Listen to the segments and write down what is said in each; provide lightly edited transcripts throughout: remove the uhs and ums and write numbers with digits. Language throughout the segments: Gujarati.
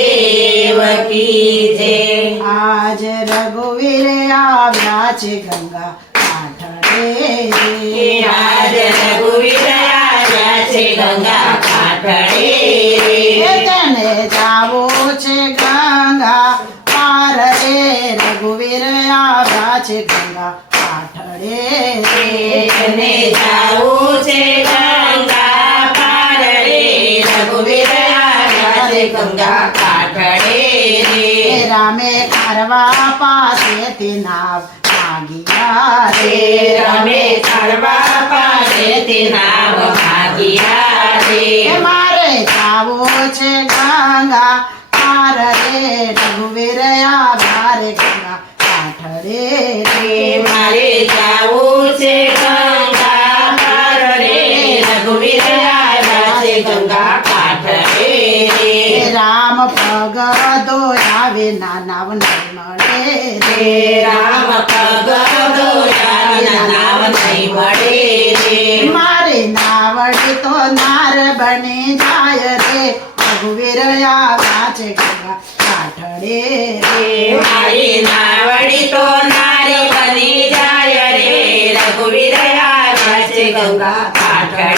દેવ કી જય। આજ રઘુવીર આવ્યા છે ગંગા કાંઠે આજ રઘુવીર આવ્યા છે ગંગા કાંઠે તેને જાવું છે ગંગા પાર રે રઘુવીર આવ્યા છે ગંગા કાંઠે તેને જાવું છે ગંગા પાર રે રઘુવીર આવ્યા છે ગંગા કાંઠે રામે ખારવા પાસેથી નાવ માગિયા રે રામે ખારવા પાસેથી નાવ માગિયા રે મારે જાવું છે ગંગા પાર રે રઘુવીર આવ્યા રે ગંગા કાંઠે મારે જાવું છે ગંગા પાર રે રઘુવીર આવ્યા છે ગંગા કાંઠે રામ પગ દોયા વિના નાવ નહીં મળે રે રામ પગ દોયા વિના નાવ નહીં મળે રે મારી નાવડી તો નાર બની જાય રે રઘુવીર આવ્યા છે ગંગા કાંઠે મારી નાવડી તો નારી બની જાય રે રઘુવીર આવ્યા છે ગંગા કાંઠે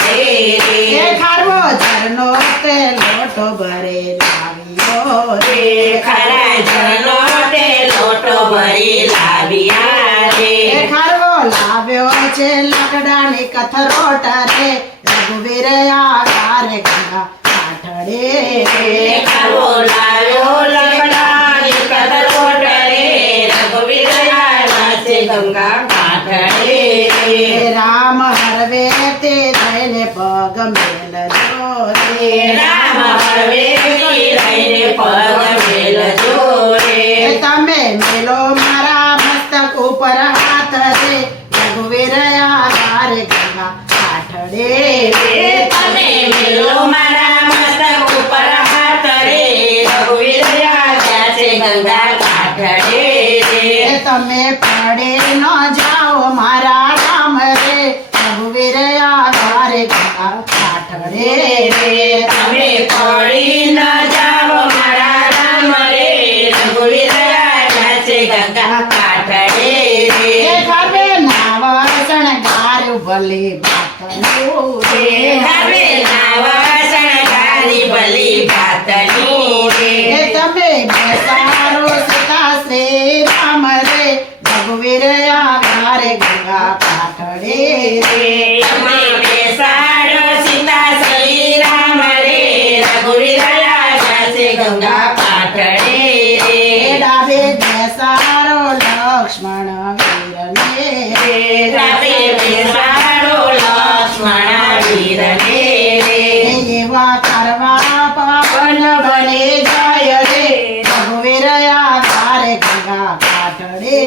ખારવો ઝરનો તે લોટો ભરે લાવ્યો રે ખરા જનો તે લોટો ભરી લાવ્યા રે ખારવો લાવ્યો છે લકડાની કથરોટ રે રઘુવીર આવ્યા રે ગંગા કાંઠે ખાવો લાવ્યો લકડાની કથરોટ રે રઘુવીર આવ્યા છે ગંગા કાંઠે રામ હરવે તે થઈને પગ મેલજો રે રામ હરવે રહીને પગ મેલજો રે તમે મેલો મારા મસ્તક ઉપર હાથ રે રઘુવીર આવ્યા રે ગંગા કાંઠે તમે મેલો મારા મસ્તક ઉપર હાથ રે રઘુવીર આવ્યા છે ગંગા કાંઠે તમે પડે ન જાઓ મારા રામ રે રઘુવીર આવ્યા રે ગંગા કાંઠે તમે પડી ન જાઓ મારા રામ રે રઘુવીર આવ્યા છે ગંગા કાંઠે ખબે નાવ શણગાર્યું ભલે ભાતનું રે હવે નાવા શણગારી ભલી ભાતની રે તમે બેસારો સીતા શ્રી રામ રે રઘુવીર આવ્યા રે ગંગા કાંઠે તમે બેસાડો સીતા શ્રી રામ રે રઘુવીર આવ્યા છે ગંગા કાંઠે ડાબે બેસારો લક્ષ્મણ વીરને રાતે બેસાડો લક્ષ્મણ વીરને એવા કરવા પાવન બને જાય રે રઘુવીર આવ્યા રે ગંગા કાંઠે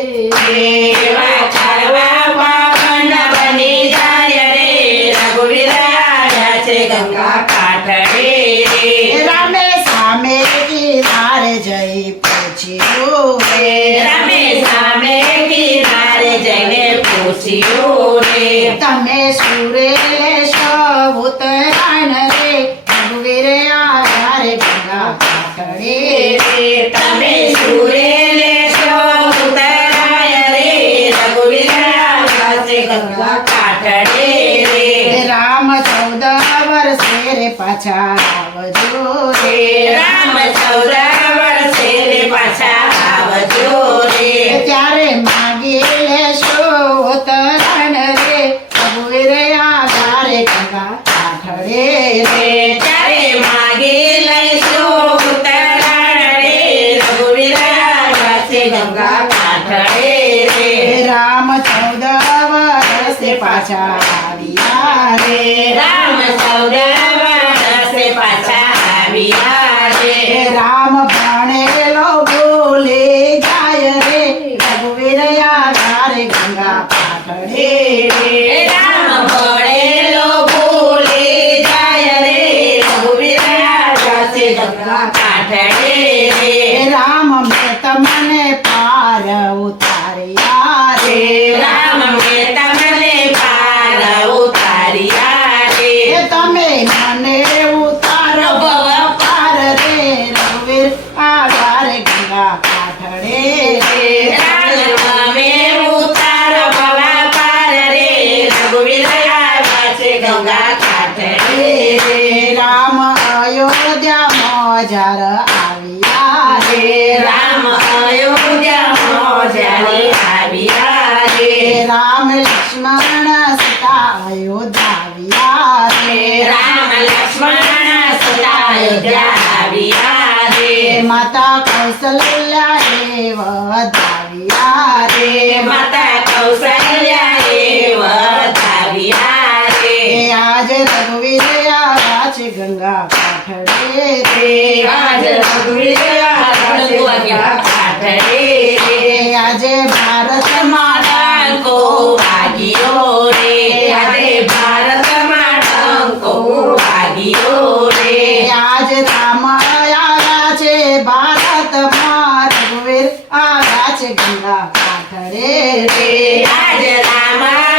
એવા ચારવા પાવન બની જાય રે રઘુવીર આવ્યા છે ગંગા કાંઠે રામે સામે કિનારે જઈ પૂછ્યું રે રામે સામે કિનારે જઈને પૂછ્યું રે તમે સુરે લેશો ઉત્તરાયણ રે રઘુવીર આવ્યા રે ગંગા કાંઠે તમે સુરે લેશો ઉતરાય રે રઘુવીર આવ્યા છે ગંગા કાંઠે રામ 14 વર્ષે રે પાછા આવજો રે રામ 14 વર્ષે રે પાછા આવજો રે ત્યારે માગી લેશો ઉત્તરાયણ રે રઘુવીર આવ્યા રે ગંગા કાંઠે ત્યારે માગી લઈશું ઉતરાયણ રે રઘુવીર આવ્યા છે ગંગા કાંઠે રામ 14 વર્ષે પાછા આવ્યા રે રામ 14 વર્ષે પાછા આવ્યા રે રામ ભણેલો ભૂલી જાય રે રઘુવીર આવ્યા રે ગંગા કાંઠે રામ ભણેલો ભૂલી જાય રે રઘુવીર આવ્યા છે ગંગા કાંઠે રામ મેં તમને પાર ઉતાર્યા રે રામ મેં તમને પાર ઉતાર્યા રે તમે મને ઉતારો પાર રે રઘુવીર બજાર આવ્યા રે રામ અયોધ્યામાં જ્યારે આવ્યા રે રામ લક્ષ્મણ સીતા અયોધ્યા રે રામ લક્ષ્મણ સીતા અયોધ્યા આવ્યા રે માતા કૌશલ્યા એ વધાવ્યા રે માતા કૌશલ્યા એ વધાવ્યા રે આજે રઘુવીર આવ્યા છે ગંગા કાંઠે રે આજ રઘુવીર ગંગા કાંઠે રે આજે ભારતમાં ડંકો વાગ્યો રે આજે ભારતમાં ડંકો વાગ્યો રે આજે રામ આવ્યા છે ભારતમાં રઘુવીર આવ્યા છે ગંગા કાંઠે રે આજ રામ